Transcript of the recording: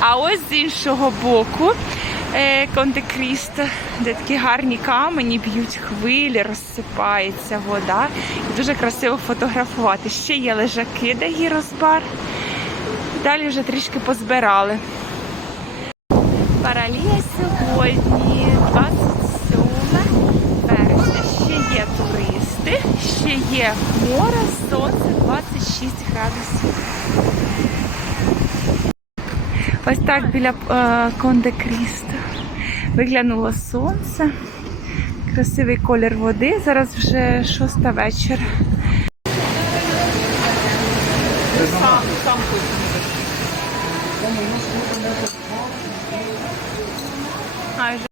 А ось з іншого боку е, Конте Крісто, де такі гарні камені б'ють хвилі, розсипається вода. І дуже красиво фотографувати. Ще є лежаки, де гірозбар. Далі вже трішки позбирали. Паралія сьогодні 27 вересня. Ще є туристи, ще є море, сонце 26 градусів. Ось так біля е, Конде Крісто виглянуло сонце. Красивий колір води. Зараз вже шоста вечора. А, вже